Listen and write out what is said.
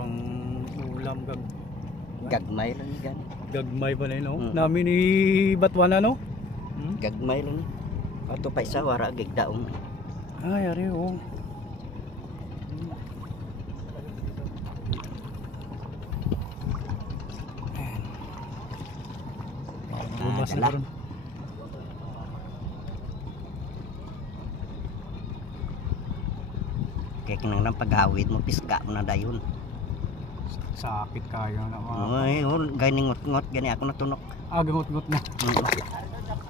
pang ulam Gagmay lang yan. gagmay pa na yun, no? Mm. Namin ni Batwana, no? Gagmay lang. Ato pa isa wara gigdaong. Ay, ari, oh. Ayan. Bubas na dala. ron. Kaya kinang nang paghawid mo piska mo na dayon. Sakit kayo na mga. Ay, ganing ngot-ngot gani ako natunok. Gangot-ngot na. Mm.